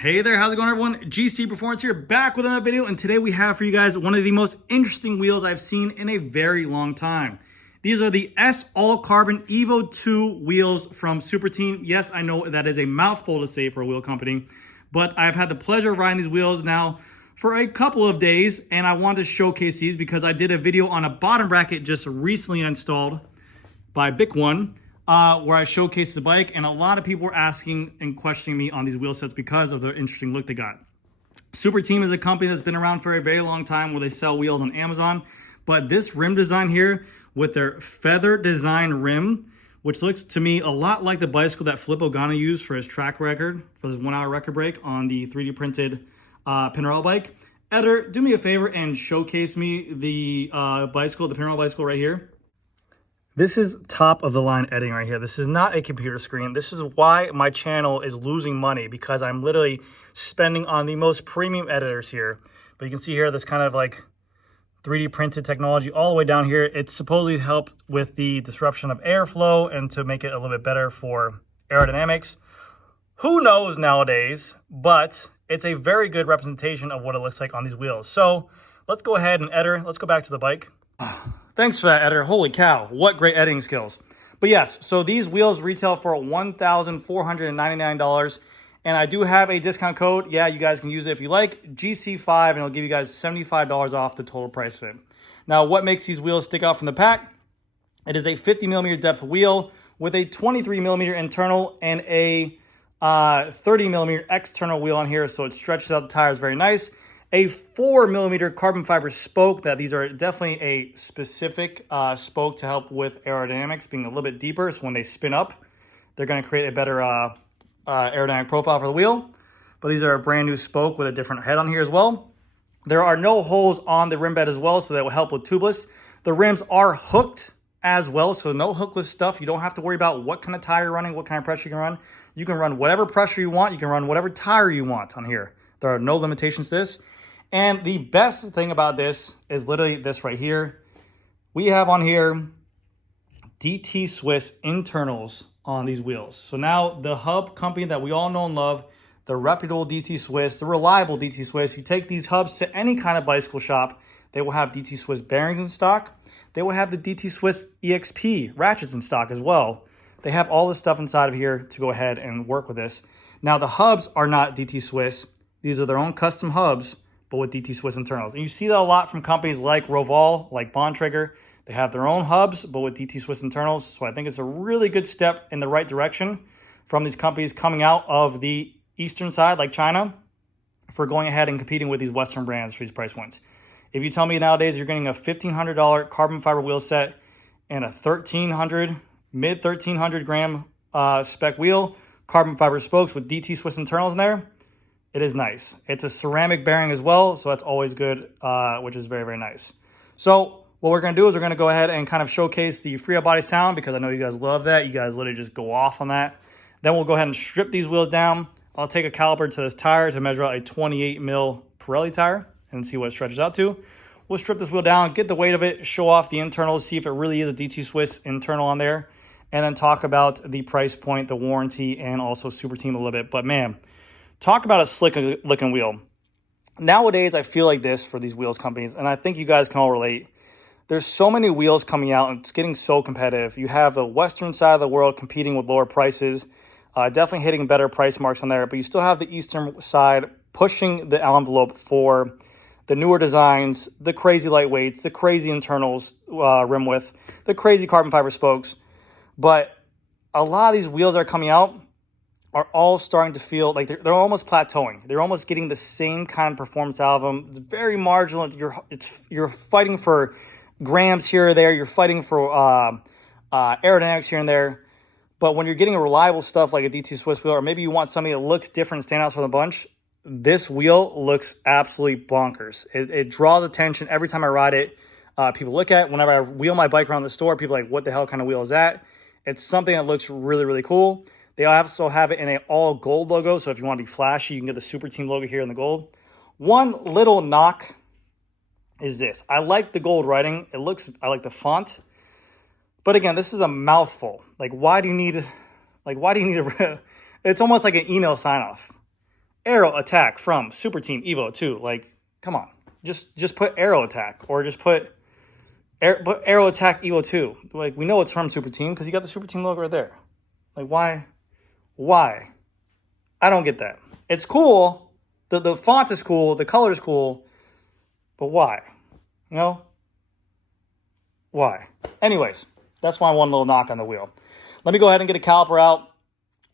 Hey there, how's it going everyone? GC Performance here, back with another video, and today we have for you guys one of the most interesting wheels I've seen in a very long time. These are the S All Carbon Evo 2 wheels from Super Team. Yes, I know that is a mouthful to say for a wheel company, but I've had the pleasure of riding these wheels now for a couple of days, and I wanted to showcase these because I did a video on a bottom bracket just recently installed by BIKFRAME, where I showcased the bike, and a lot of people were asking and questioning me on these wheel sets because of the interesting look they got. Super Team is a company that's been around for a very long time where they sell wheels on Amazon, but this rim design here with their feather design rim, which looks to me a lot like the bicycle that Filippo Ganna used for his track record, for his 1 hour record break on the 3D printed Pinarello bike. Eder, do me a favor and showcase me the bicycle, the Pinarello bicycle right here. This is top of the line editing right here. This is not a computer screen. This is why my channel is losing money, because I'm literally spending on the most premium editors here. But you can see here this kind of like 3D printed technology all the way down here. It's supposedly helped with the disruption of airflow and to make it a little bit better for aerodynamics. Who knows nowadays, but it's a very good representation of what it looks like on these wheels. So let's go ahead and edit. Let's go back to the bike. Thanks for that, Eder. Holy cow, what great editing skills. But yes, so these wheels retail for $1,499, and I do have a discount code. Yeah, you guys can use it if you like, GC5, and it'll give you guys $75 off the total price of it. Now, what makes these wheels stick out from the pack? It is a 50mm depth wheel with a 23mm internal and a 30mm external wheel on here, so it stretches out the tires very nice. A 4mm carbon fiber spoke. That these are definitely a specific spoke to help with aerodynamics, being a little bit deeper, so when they spin up, they're going to create a better aerodynamic profile for the wheel. But these are a brand new spoke with a different head on here as well. There are no holes on the rim bed as well, so that will help with tubeless. The rims are hooked as well, so no hookless stuff. You don't have to worry about what kind of tire you're running, what kind of pressure you can run. You can run whatever pressure you want. You can run whatever tire you want on here. There are no limitations to this. And the best thing about this is literally this right here. We have on here DT Swiss internals on these wheels. So now the hub company that we all know and love, the reputable DT Swiss, the reliable DT Swiss, you take these hubs to any kind of bicycle shop, they will have DT Swiss bearings in stock. They will have the DT Swiss EXP ratchets in stock as well. They have all this stuff inside of here to go ahead and work with this. Now the hubs are not DT Swiss. These are their own custom hubs, but with DT Swiss internals. And you see that a lot from companies like Roval, like Bontrager. They have their own hubs, but with DT Swiss internals. So I think it's a really good step in the right direction from these companies coming out of the eastern side, like China, for going ahead and competing with these Western brands for these price points. If you tell me nowadays you're getting a $1,500 carbon fiber wheel set and a mid 1,300 gram spec wheel, carbon fiber spokes with DT Swiss internals in there, it is nice. It's a ceramic bearing as well, so that's always good, which is very, very nice. So what we're going to do is we're going to go ahead and kind of showcase the Freewheel body sound, because I know you guys love that. You guys literally just go off on that. Then we'll go ahead and strip these wheels down. I'll take a caliper to this tire to measure out a 28mm Pirelli tire and see what it stretches out to. We'll strip this wheel down, get the weight of it, show off the internals, see if it really is a DT Swiss internal on there, and then talk about the price point, the warranty, and also Super Team a little bit. But man, talk about a slick looking wheel. Nowadays, I feel like this for these wheels companies, and I think you guys can all relate. There's so many wheels coming out, and it's getting so competitive. You have the Western side of the world competing with lower prices, definitely hitting better price marks on there, but you still have the Eastern side pushing the envelope for the newer designs, the crazy lightweights, the crazy internals, rim width, the crazy carbon fiber spokes. But a lot of these wheels that are coming out are all starting to feel like they're almost plateauing. They're almost getting the same kind of performance out of them. It's very marginal. You're fighting for grams here or there. You're fighting for aerodynamics here and there. But when you're getting reliable stuff like a DT Swiss wheel, or maybe you want something that looks different and stand out from the bunch, this wheel looks absolutely bonkers. It draws attention every time I ride it. People look at it. Whenever I wheel my bike around the store, people are like, what the hell kind of wheel is that? It's something that looks really, really cool. They also have it in an all gold logo, so if you want to be flashy, you can get the Super Team logo here in the gold. One little knock is this. I like the gold writing. I like the font. But again, this is a mouthful. Like, why do you need a it's almost like an email sign off. Aero Attack from Super Team Evo 2. Like, come on. Just put Aero Attack, or just put Aero Attack Evo 2. Like, we know it's from Super Team because you got the Super Team logo right there. Like, why? Why? I don't get that. It's cool. The font is cool. The color is cool. But why? You know? Why? Anyways, that's my one little knock on the wheel. Let me go ahead and get a caliper out.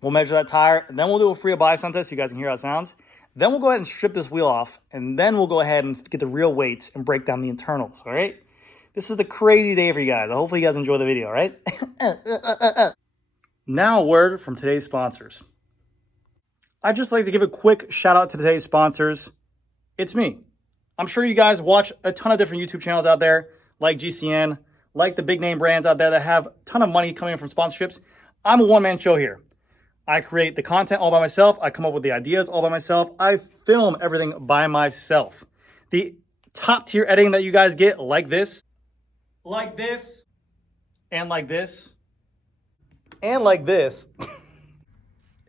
We'll measure that tire, and then we'll do a free buy sound test so you guys can hear how it sounds. Then we'll go ahead and strip this wheel off, and then we'll go ahead and get the real weights and break down the internals, all right? This is the crazy day for you guys. Hopefully you guys enjoy the video, all right? Now a word from today's sponsors. I'd just like to give a quick shout out to today's sponsors. It's me. I'm sure you guys watch a ton of different YouTube channels out there, like GCN, like the big name brands out there that have a ton of money coming in from sponsorships. I'm a one-man show here. I create the content all by myself. I come up with the ideas all by myself. I film everything by myself. The top tier editing that you guys get, like this, and like this, and like this,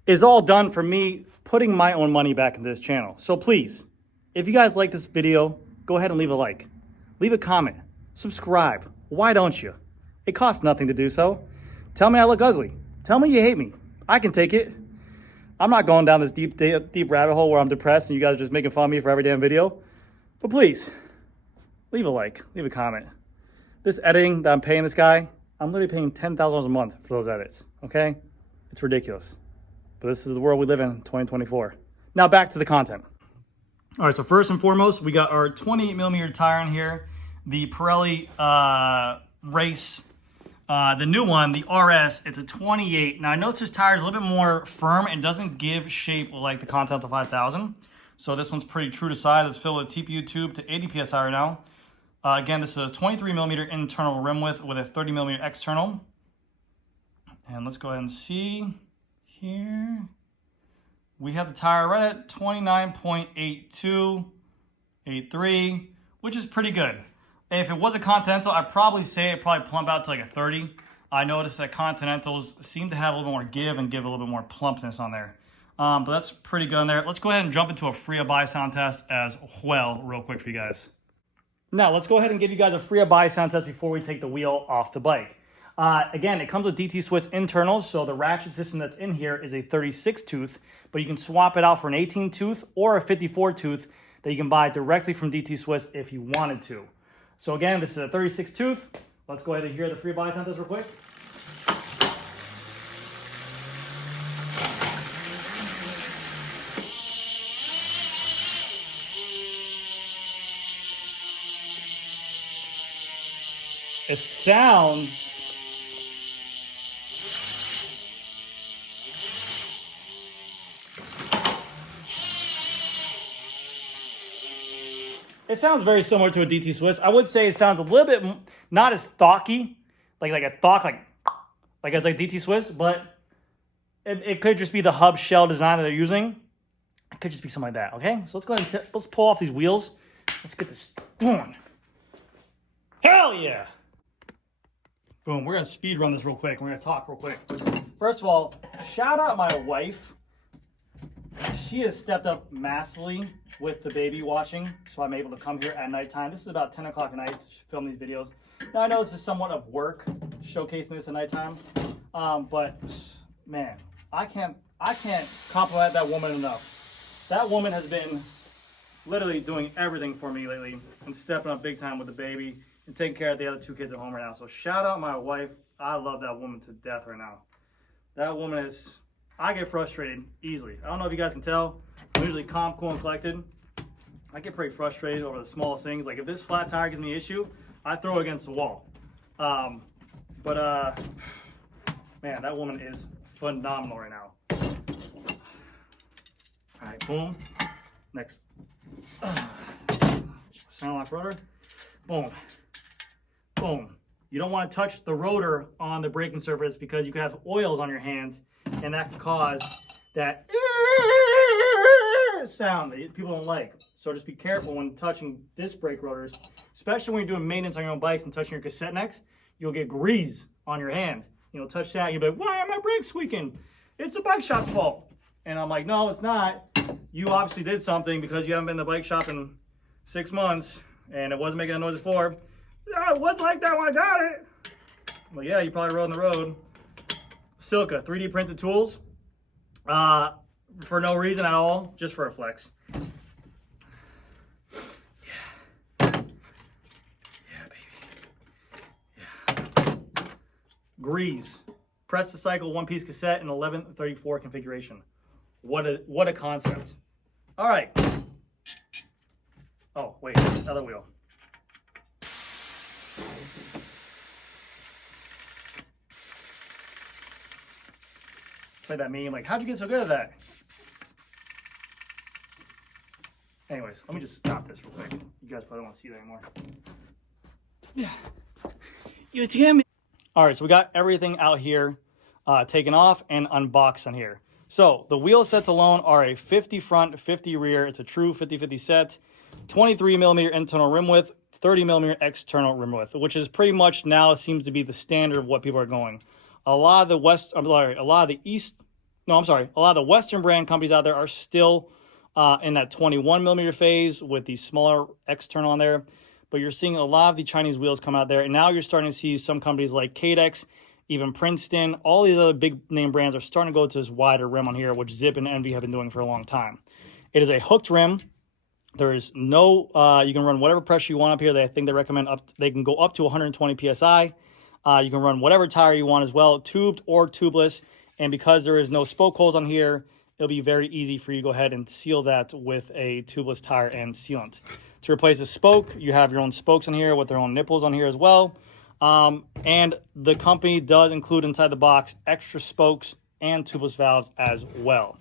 is all done for me putting my own money back into this channel. So please, if you guys like this video, go ahead and leave a like. Leave a comment. Subscribe. Why don't you? It costs nothing to do so. Tell me I look ugly. Tell me you hate me. I can take it. I'm not going down this deep rabbit hole where I'm depressed and you guys are just making fun of me for every damn video. But please, leave a like, leave a comment. This editing that I'm paying this guy, I'm literally paying $10,000 a month for those edits, okay? It's ridiculous. But this is the world we live in 2024. Now back to the content. All right, so first and foremost, we got our 28mm tire in here. The Pirelli Race. The new one, the RS, it's a 28. Now I notice this tire is a little bit more firm and doesn't give shape like the Continental 5000. So this one's pretty true to size. It's filled with a TPU tube to 80 PSI right now. Again, this is a 23mm internal rim width with a 30mm external. And let's go ahead and see here. We have the tire right at 29.82, 83, which is pretty good. If it was a Continental, I'd probably say it'd probably plump out to like a 30. I noticed that Continentals seem to have a little bit more give and give a little bit more plumpness on there. But that's pretty good on there. Let's go ahead and jump into a free buy sound test as well real quick for you guys. Now, let's go ahead and give you guys a free buy sound test before we take the wheel off the bike. Again, it comes with DT Swiss internals, so the ratchet system that's in here is a 36 tooth, but you can swap it out for an 18 tooth or a 54 tooth that you can buy directly from DT Swiss if you wanted to. So again, this is a 36 tooth. Let's go ahead and hear the free buy sound test real quick. It sounds very similar to a DT Swiss. I would say it sounds a little bit not as thocky, like a thok, like as like DT Swiss, but it could just be the hub shell design that they're using. It could just be something like that. Okay, so let's go ahead and let's pull off these wheels. Let's get this going. Hell yeah! Boom, we're gonna speed run this real quick. We're gonna talk real quick. First of all, shout out my wife. She has stepped up massively with the baby watching, so I'm able to come here at nighttime. This is about 10 o'clock at night to film these videos. Now I know this is somewhat of work, showcasing this at nighttime, but man, I can't compliment that woman enough. That woman has been literally doing everything for me lately and stepping up big time with the baby and taking care of the other two kids at home right now. So shout out my wife. I love that woman to death right now. That woman is, I get frustrated easily. I don't know if you guys can tell. I'm usually calm, cool, and collected. I get pretty frustrated over the smallest things. Like if this flat tire gives me an issue, I throw it against the wall. Man, that woman is phenomenal right now. All right, boom. Next. Center lock rotor. Boom. Boom. You don't want to touch the rotor on the braking surface because you could have oils on your hands and that can cause that sound that people don't like. So just be careful when touching disc brake rotors, especially when you're doing maintenance on your own bikes and touching your cassette necks. You'll get grease on your hand. You know, touch that, you'll be like, why are my brakes squeaking? It's the bike shop's fault. And I'm like, no, it's not. you obviously did something because you haven't been in the bike shop in 6 months and it wasn't making a noise before. Yeah, it wasn't like that when I got it. Well, yeah, you probably rode on the road. Silica, 3D printed tools. For no reason at all, just for a flex. Grease. Press to cycle one-piece cassette in 1134 configuration. What a concept. All right. Oh, wait, another wheel. It's like that meme, like, how'd you get so good at that? Anyways, let me just stop this real quick. You guys probably don't want to see that anymore. Yeah. You damn it. All right, so we got everything out here taken off and unboxed on here. So the wheel sets alone are a 50 front, 50 rear. It's a true 50-50 set. 23 millimeter internal rim width, 30 millimeter external rim width, which is pretty much now seems to be the standard of what people are going. A lot of the Western brand companies out there are still in that 21 millimeter phase with the smaller external on there. But you're seeing a lot of the Chinese wheels come out there. And now you're starting to see some companies like Cadex, even Princeton, all these other big name brands are starting to go to this wider rim on here, which Zip and Envy have been doing for a long time. It is a hooked rim. There is no, you can run whatever pressure you want up here. I think they recommend they can go up to 120 PSI. You can run whatever tire you want as well, tubed or tubeless. And because there is no spoke holes on here, it'll be very easy for you to go ahead and seal that with a tubeless tire and sealant. To replace a spoke, you have your own spokes on here with their own nipples on here as well. And the company does include inside the box extra spokes and tubeless valves as well.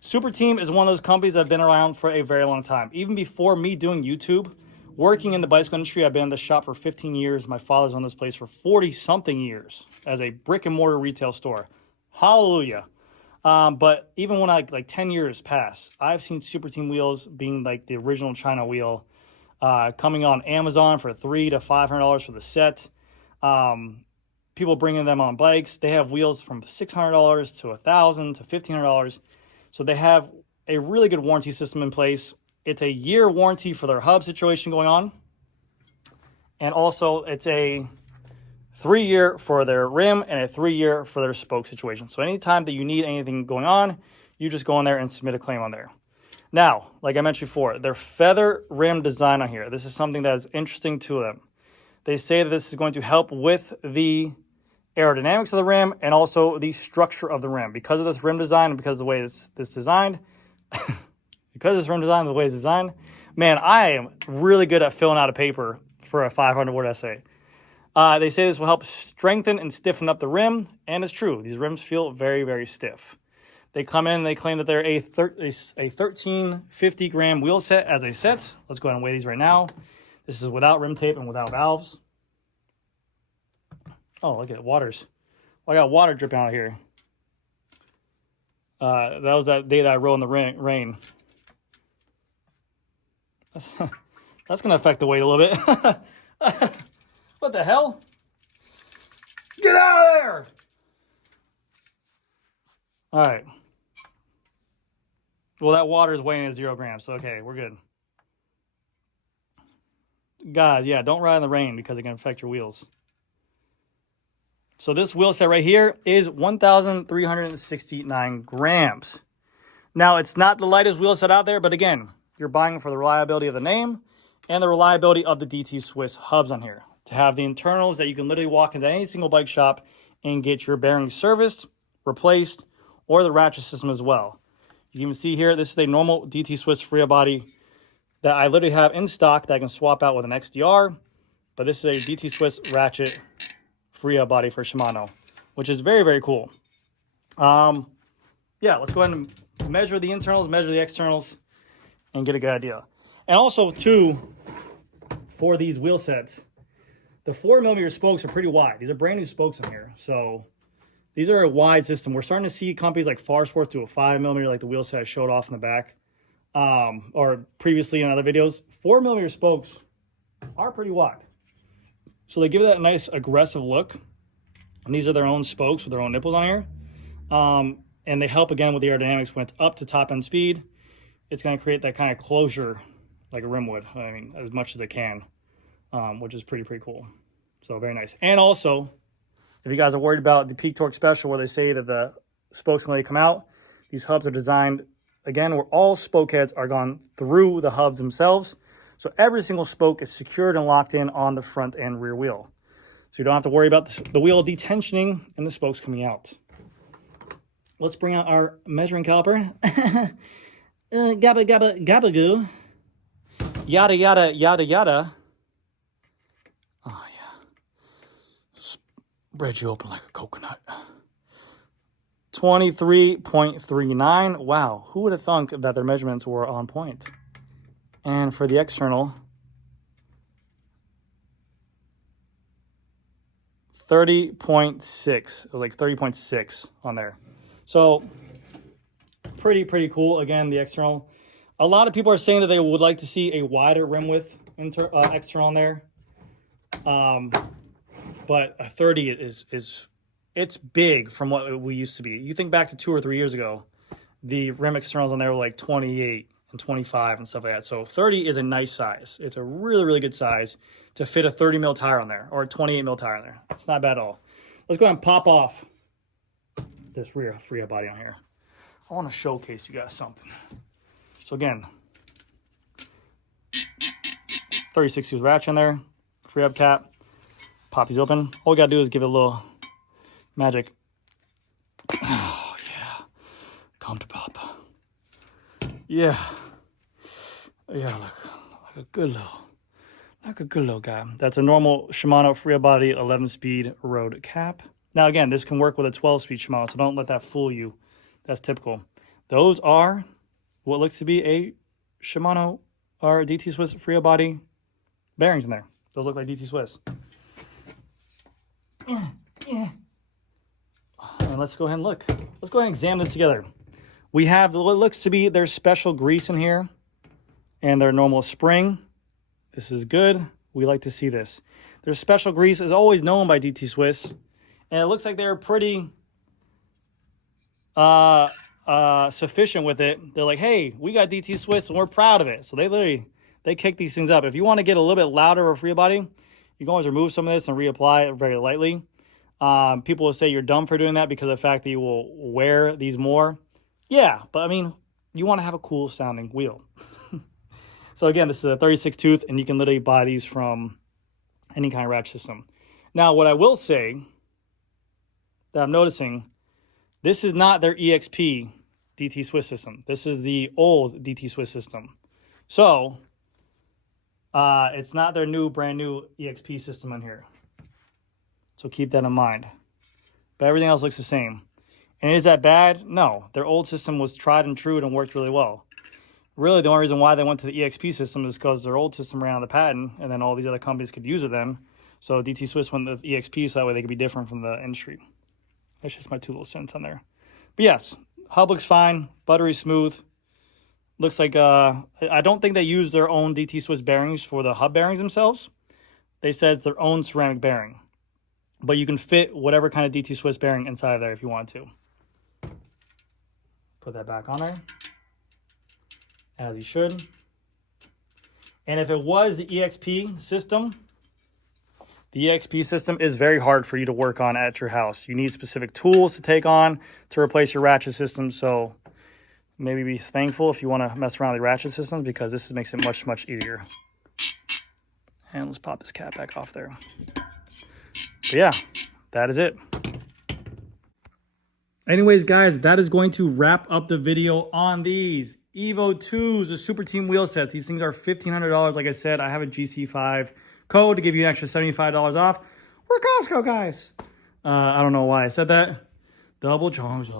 Super Team is one of those companies that have been around for a very long time. Even before me doing YouTube, working in the bicycle industry, I've been in the shop for 15 years. My father's owned this place for 40-something years as a brick and mortar retail store. Hallelujah. But even when like 10 years pass, I've seen Super Team wheels being like the original China wheel, coming on Amazon for $300 to $500 for the set. People bringing them on bikes. They have wheels from $600 to $1,000 to $1,500. So they have a really good warranty system in place. It's a year warranty for their hub situation going on. And also it's a 3-year for their rim and a 3-year for their spoke situation. So anytime that you need anything going on, you just go in there and submit a claim on there. Now, like I mentioned before, their feather rim design on here. This is something that is interesting to them. They say that this is going to help with the aerodynamics of the rim and also the structure of the rim. Because of this rim design and because of the way it's designed, man, I am really good at filling out a paper for a 500-word essay. They say this will help strengthen and stiffen up the rim, and it's true. These rims feel very, very stiff. They come in and they claim that they're a 1350 gram wheel set as a set. Let's go ahead and weigh these right now. This is without rim tape and without valves. Oh, look at waters. Well, I got water dripping out here. That was that day that I rode in the rain. That's going to affect the weight a little bit. What the hell? Get out of there! All right. Well, that water is weighing at 0 grams, so okay, we're good. Guys, yeah, don't ride in the rain because it can affect your wheels. So this wheel set right here is 1,369 grams. Now, it's not the lightest wheel set out there, but again, you're buying for the reliability of the name and the reliability of the DT Swiss hubs on here. To have the internals that you can literally walk into any single bike shop and get your bearings serviced, replaced, or the ratchet system as well. You can even see here, this is a normal DT Swiss Freewheel body that I literally have in stock that I can swap out with an XDR. But this is a DT Swiss ratchet Freewheel body for Shimano, which is very, very cool. Yeah, let's go ahead and measure the internals, measure the externals, and get a good idea. And also, too, for these wheel sets, the 4mm spokes are pretty wide. These are brand new spokes in here. So these are a wide system. We're starting to see companies like Far Sports do a 5mm, like the wheel set I showed off in the back, or previously in other videos. 4mm spokes are pretty wide. So they give it that nice aggressive look. And these are their own spokes with their own nipples on here. And they help again with the aerodynamics when it's up to top end speed. it's going to create that kind of closure like a rim would. I mean, as much as it can, which is pretty cool. So very nice. And also, if you guys are worried about the peak torque special where they say that the spokes can let come out, these hubs are designed, again, where all spoke heads are gone through the hubs themselves. So every single spoke is secured and locked in on the front and rear wheel. So you don't have to worry about the wheel detensioning and the spokes coming out. Let's bring out our measuring caliper. Gabba gabba gabagoo. Yada yada yada yada. Oh yeah. Spread you open like a coconut. 23.39. Wow, who would have thunk that their measurements were on point? And for the external, 30.6. It was like 30.6 on there. So pretty cool. Again, the external. A lot of people are saying that they would like to see a wider rim width external on there. But a 30 is it's big from what we used to be. You think back to 2 or 3 years ago, the rim externals on there were like 28 and 25 and stuff like that. So 30 is a nice size. It's a really good size to fit a 30 mil tire on there or a 28 mil tire on there. It's not bad at all. Let's go ahead and pop off this rear body on here. I want to showcase you guys something. So again, 36 tooth ratchet in there, free hub cap, pop these open. All we gotta do is give it a little magic. Oh yeah, come to pop. Yeah, like a good little guy. That's a normal Shimano free body 11-speed road cap. Now again, this can work with a 12-speed Shimano, so don't let that fool you. That's typical. Those are what looks to be a Shimano or DT Swiss free body bearings in there. Those look like DT Swiss. Yeah. And let's go ahead and look. Let's go ahead and examine this together. We have what looks to be their special grease in here and their normal spring. This is good. We like to see this. Their special grease is always known by DT Swiss, and it looks like they're pretty sufficient with it. They're like, hey, we got DT Swiss and we're proud of it. So they kick these things up. If you want to get a little bit louder or free body, you can always remove some of this and reapply it very lightly. People will say you're dumb for doing that because of the fact that you will wear these more. Yeah, but I mean, you want to have a cool sounding wheel. So again, this is a 36 tooth, and you can literally buy these from any kind of ratchet system. Now, what I will say that I'm noticing, this is not their EXP DT Swiss system. This is the old DT Swiss system. So it's not their brand new EXP system in here. So keep that in mind. But everything else looks the same. And is that bad? No. Their old system was tried and true and worked really well. Really, the only reason why they went to the EXP system is because their old system ran out of the patent, and then all these other companies could use it then. So DT Swiss went to the EXP so that way they could be different from the industry. That's just my 2 little cents on there. But yes, hub looks fine, buttery smooth. Looks like, I don't think they use their own DT Swiss bearings for the hub bearings themselves. They said it's their own ceramic bearing. But you can fit whatever kind of DT Swiss bearing inside of there if you want to. Put that back on there, as you should. And if it was the EXP system, the EXP system is very hard for you to work on at your house. You need specific tools to take on to replace your ratchet system. So maybe be thankful if you want to mess around with the ratchet systems, because this makes it much easier. And let's pop this cap back off there. But yeah, that is it. Anyways, guys, that is going to wrap up the video on these Evo 2s, the Super Team wheel sets. These things are $1,500. Like I said, I have a GC5 code to give you an extra $75 off. We're Costco, guys. I don't know why I said that. Double charms.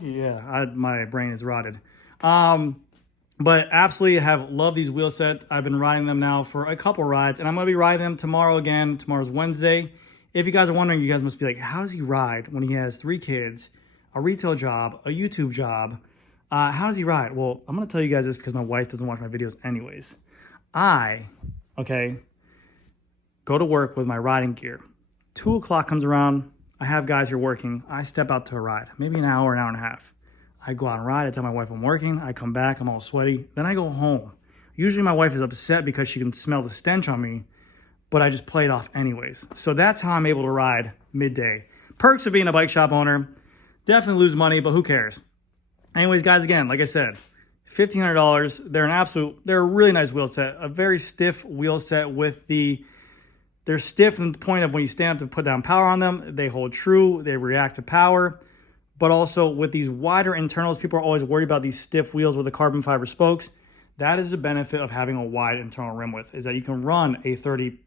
Yeah, my brain is rotted. But absolutely have loved these wheel sets. I've been riding them now for a couple rides, and I'm going to be riding them tomorrow again. Tomorrow's Wednesday. If you guys are wondering, you guys must be like, how does he ride when he has 3 kids, a retail job, a YouTube job? How does he ride? Well, I'm going to tell you guys this because my wife doesn't watch my videos anyways. Go to work with my riding gear. 2 o'clock comes around. I have guys here working. I step out to a ride, maybe an hour and a half. I go out and ride. I tell my wife I'm working. I come back. I'm all sweaty. Then I go home. Usually my wife is upset because she can smell the stench on me, but I just play it off anyways. So that's how I'm able to ride midday. Perks of being a bike shop owner. Definitely lose money, but who cares? Anyways, guys, again, like I said, $1,500. They're a really nice wheel set. A very stiff wheel set with they're stiff in the point of when you stand up to put down power on them, they hold true, they react to power. But also with these wider internals, people are always worried about these stiff wheels with the carbon fiber spokes. That is the benefit of having a wide internal rim width, is that you can run a 30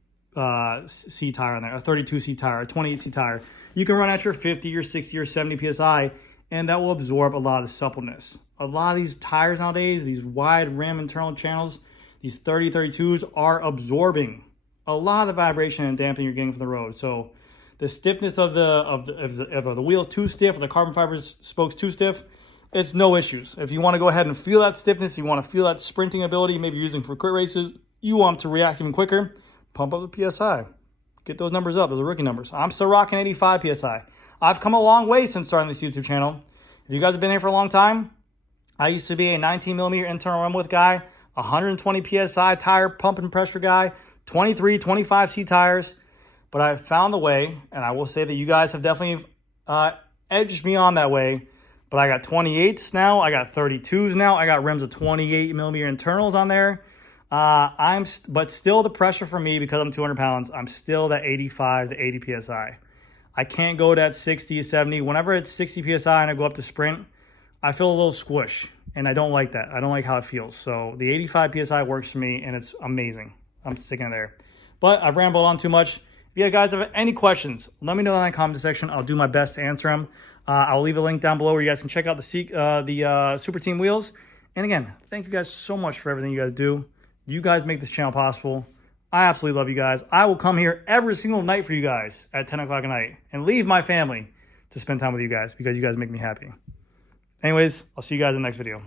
C tire on there, a 32 C tire, a 28 C tire. You can run at your 50, your 60, or 70 PSI, and that will absorb a lot of the suppleness. A lot of these tires nowadays, these wide rim internal channels, these 30, 32s are absorbing a lot of the vibration and damping you're getting from the road. So the stiffness of the wheels too stiff, or the carbon fiber spokes too stiff, it's no issues. If you want to go ahead and feel that stiffness, you want to feel that sprinting ability, maybe you're using for quick races, you want to react even quicker, pump up the PSI. Get those numbers up. Those are rookie numbers. I'm still rocking 85 PSI. I've come a long way since starting this YouTube channel. If you guys have been here for a long time, I used to be a 19 millimeter internal rim width guy, 120 PSI tire pump and pressure guy, 23, 25 C tires. But I've found the way, and I will say that you guys have definitely edged me on that way. But I got 28s now. I got 32s now. I got rims with 28 millimeter internals on there. But still the pressure for me, because I'm 200 pounds, I'm still that 85 to 80 PSI. I can't go to that 60, 70. Whenever it's 60 PSI and I go up to sprint, I feel a little squish, and I don't like that. I don't like how it feels. So the 85 PSI works for me, and it's amazing. I'm sticking there. But I've rambled on too much. If you guys have any questions, let me know in the comment section. I'll do my best to answer them. I'll leave a link down below where you guys can check out the Super Team wheels. And again, thank you guys so much for everything you guys do. You guys make this channel possible. I absolutely love you guys. I will come here every single night for you guys at 10 o'clock at night and leave my family to spend time with you guys, because you guys make me happy. Anyways, I'll see you guys in the next video.